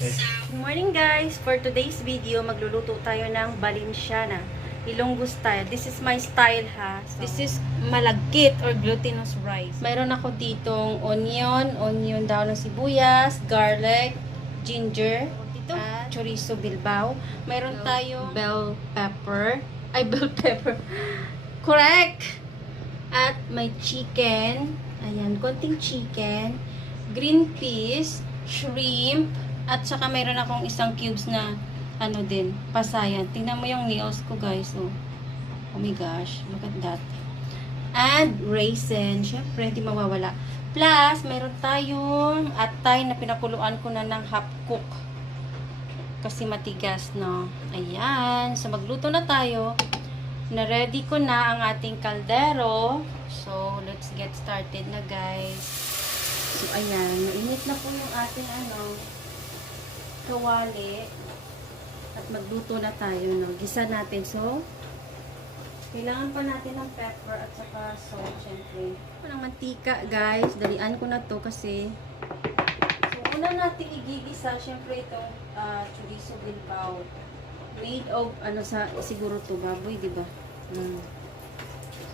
Good morning guys! For today's video, magluluto tayo ng Balenciana Ilonggo style. This is my style ha. So, This is malagkit or glutinous rice. mayroon ako ditong onion daw ng sibuyas, garlic, ginger, at chorizo bilbao. Mayroon tayo bell pepper. Correct! At may chicken. Ayan, konting chicken. Green peas, shrimp, at saka mayroon akong isang cubes na ano din, pasayan. Tingnan mo yung nails ko guys. Oh, oh my gosh, look at that. And raisin, syempre hindi mawawala. Plus, mayroon tayong atay na pinakuluan ko na ng half cook. Kasi matigas, no? Ayan. So, magluto na tayo. Na-ready ko na ang ating kaldero. So, let's get started na guys. So, ayan. Mainit na po yung ating kawali. At magluto na tayo, no? Gisa natin. So, kailangan pa natin ng pepper at saka salt, syempre. Ng mantika, guys. Dalian ko na to kasi so, una natin igigisa, syempre itong chorizo bilbao. Made of, siguro to baboy, di ba?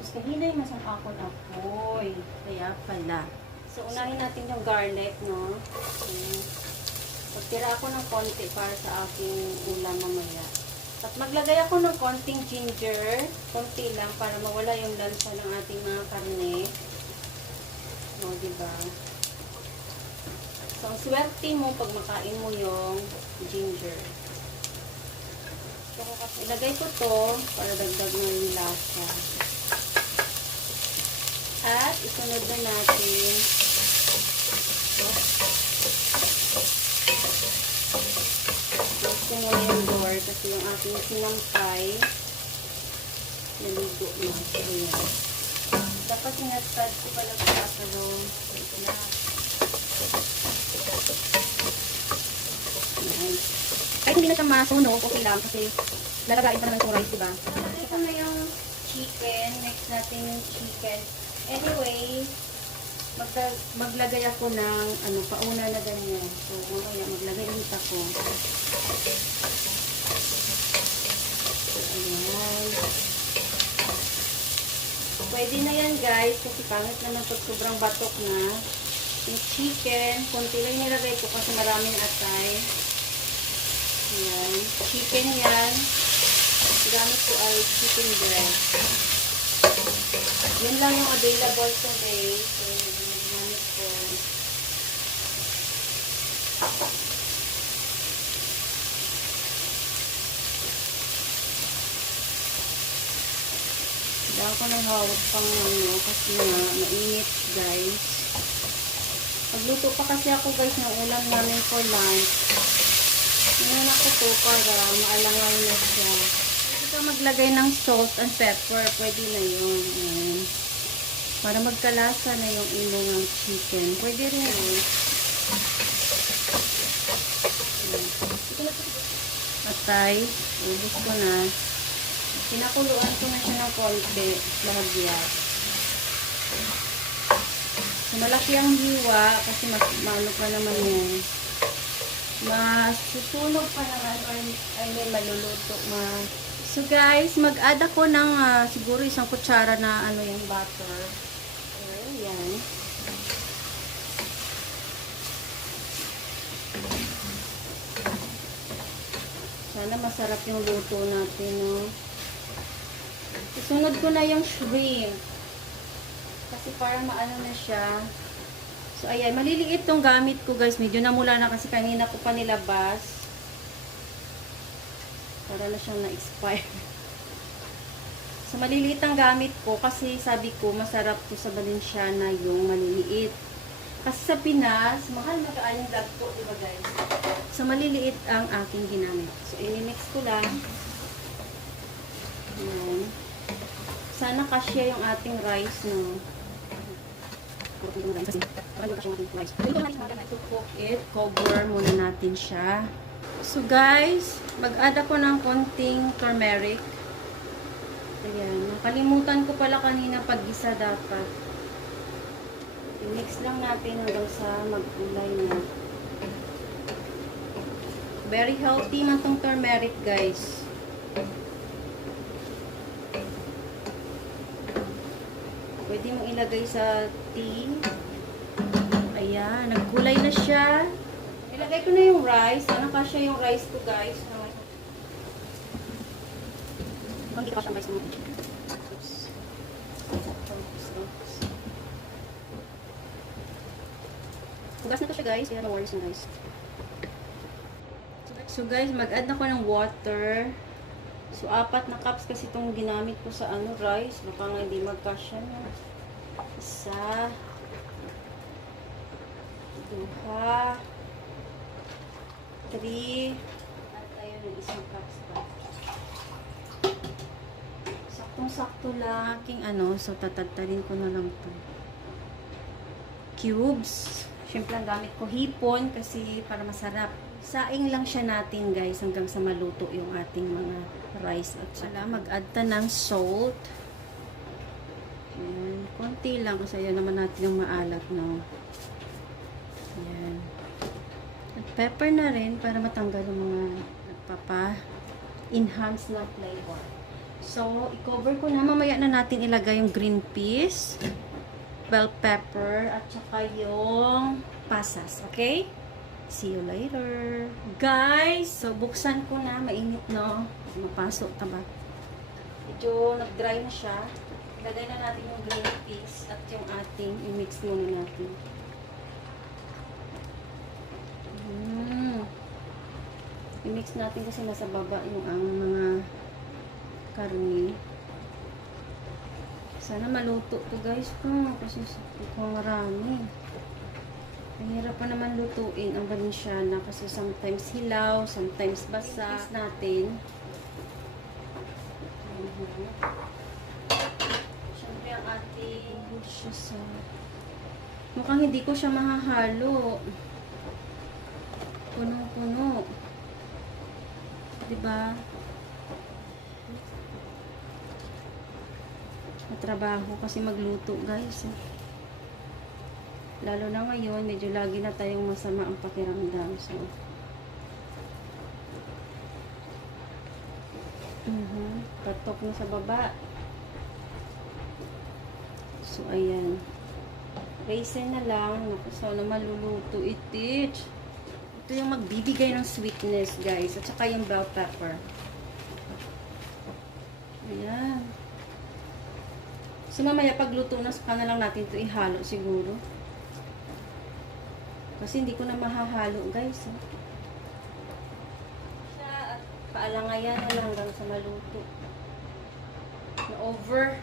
So, kahinay masang apoy. Kaya pala. So, unahin natin yung garlic, no? Magtira ako ng konti para sa aking ulam mamaya. At maglagay ako ng konting ginger. Konti lang para mawala yung lansa ng ating mga karne. O, diba? So, ang swerte mo pag makain mo yung ginger. So, ilagay ko to para dagdag na yung lasa. At isunod na natin gusto mo yung door kasi yung ating sinampay naligo na. So, ayan. Dapat sinatad ko pala sa asalong. Ito na. Ayan. Kahit hindi na siya masunog, okay lang kasi lalagain pa naman yung rice, diba? Ito na yung chicken. Mix natin yung chicken. Anyway, maglagay ako ng pauna na ganyan. So, mamaya maglagay ulit ako. So, ayan. Pwede na yan guys kasi pangit naman pag sobrang batok na. Yung chicken, konti lang nilagay ko kasi maraming atay. Ayan. Chicken yan. Gamit ko ay chicken breast. Yun lang yung available today. So, gamit ko. Dahil ko ng hawag pang kasi mainit guys. Magluto pa kasi ako guys ng ulam namin for lunch. Inuna ko to para maalangaw na siya. Ito maglagay ng salt and pepper. Pwede na yun. Ayan. Para magkalasa na yung ilo ng chicken. Pwede rin yun. Patay. Ubus ko na. Pinakuluan ko na siya ng konti. Lahagyat. So, malaki ang hiwa kasi maano pa naman yan. Masusunog pa naman or may maluluto. So guys, mag-add ako ng siguro isang kutsara na yung butter. Ayan. Sana masarap yung luto natin, no? Isunod ko na yung shrimp. Kasi parang maano na siya. So, ayan. Maliliit tong gamit ko, guys. Medyo namula na kasi kanina ko pa nilabas. Para na siyang na-expire. So, maliliit ang gamit ko kasi sabi ko, masarap to sa Balenciana yung maliliit. Kasi sa Pinas, mahal magkaan yung dagpo, diba guys? So, maliliit ang aking ginamit. So, inimix ko lang. Ayan. Sana kasya yung ating rice, no? To cook it, cover muna natin siya. So guys, mag-add ako ng konting turmeric. Ayan, nakalimutan ko pala kanina pag-gisa dapat. I-mix lang natin hanggang sa mag-ulay na. Very healthy man tong turmeric, guys. Pwede mong ilagay sa tea. Ayan, nagkulay na siya. Ilagay ko na yung rice. Ano kasya yung rice ko, guys? Hindi ka kasya ang rice mo. Oops. Hugas na to siya, guys. Kaya no worries yung guys. So, guys, mag-add ako ng water. So, 4 na cups kasi itong ginamit ko sa rice. Baka nga hindi magkasya na. 1, 2, 3. At ayun, yung 1 cups pa. Saktong-sakto lang aking so tatagtarin ko na lang to. Cubes. Siyempre, ang gamit ko hipon kasi para masarap. Saing lang siya natin, guys, hanggang sa maluto yung ating mga rice. At saka mag-add ta ng salt. Ayan. Konti lang kasi ayaw naman natin yung maalat, no? Ayan. At pepper na rin para matanggal yung mga nagpapa-enhance na flavor. So, i-cover ko na. Mamaya na natin ilagay yung green peas, bell pepper, at saka yung pasas. Okay? See you later. Guys, so buksan ko na. Mainit, no? Mapasok, taba. Medyo nag-dry na siya. Ilagay na natin yung green peas at yung ating i-mix muna natin. I-mix natin kasi nasa baba yung ang mga karni. Sana maluto to, guys, kasi mukhang marami. Ang hirap pa naman lutuin ang Valenciana kasi sometimes hilaw, sometimes basa. Mix natin. Siyempre ang ating mukhang hindi ko siya mahahalo. Punong-puno. Diba? Matrabaho kasi magluto, guys. Lalo na ngayon, medyo lagi na tayong masama ang pakiramdam. So, patok na sa baba. So, ayan. Raisin na lang. Naku, sana maluluto. Itich. Ito yung magbibigay ng sweetness, guys. At saka yung bell pepper. Ayan. So, mamaya pagluto na, saka na lang natin ito ihalo siguro. Kasi hindi ko na mahahalo, guys. At paalangayan na lang hanggang sa maluto. Na over.